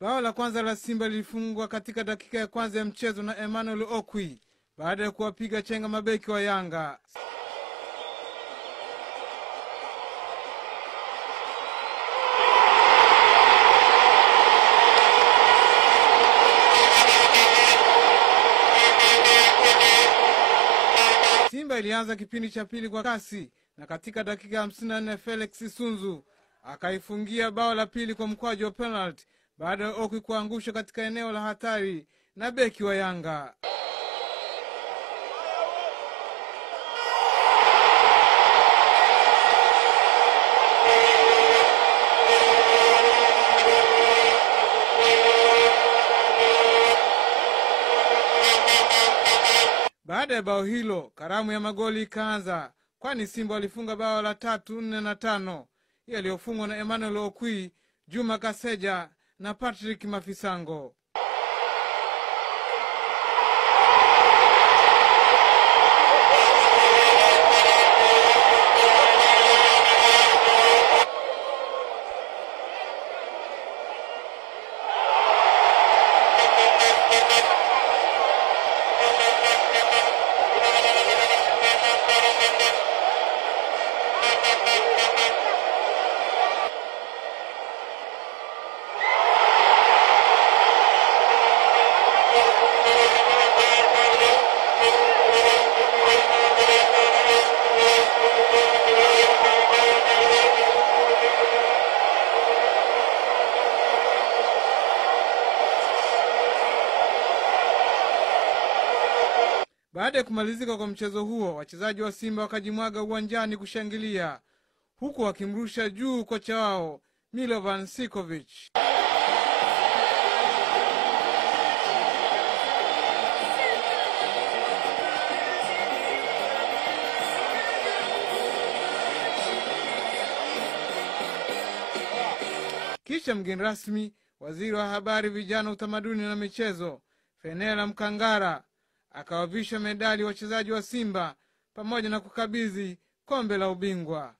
Bao la kwanza la Simba lilifungwa katika dakika ya kwanza ya mchezo na Emmanuel Okwi baada ya kuwapiga chenga mabeki wa Yanga. Simba ilianza kipindi cha pili kwa kasi na katika dakika 54 Felix Sunzu akaifungia bao la pili kwa mkwaju wa penalty baada ya Okwi kuangusha katika eneo la hatari na beki wa Yanga. Baada ya bao hilo, karamu ya magoli ikaanza, kwani Simba walifunga bao la 3, 4 na 5 yaliyofungwa na Emmanuel Okwi, Juma Kaseja na Patrick Mafisango. Baada ya kumalizika kwa mchezo huo, wachezaji wa Simba wakajimwaga uwanjani kushangilia, huku wakimrusha juu kocha wao Milovan Sikovic. Kisha mgeni rasmi, waziri wa habari, vijana, utamaduni na michezo, Fenela Mkangara, akawavisha medali wachezaji wa Simba pamoja na kukabidhi kombe la ubingwa.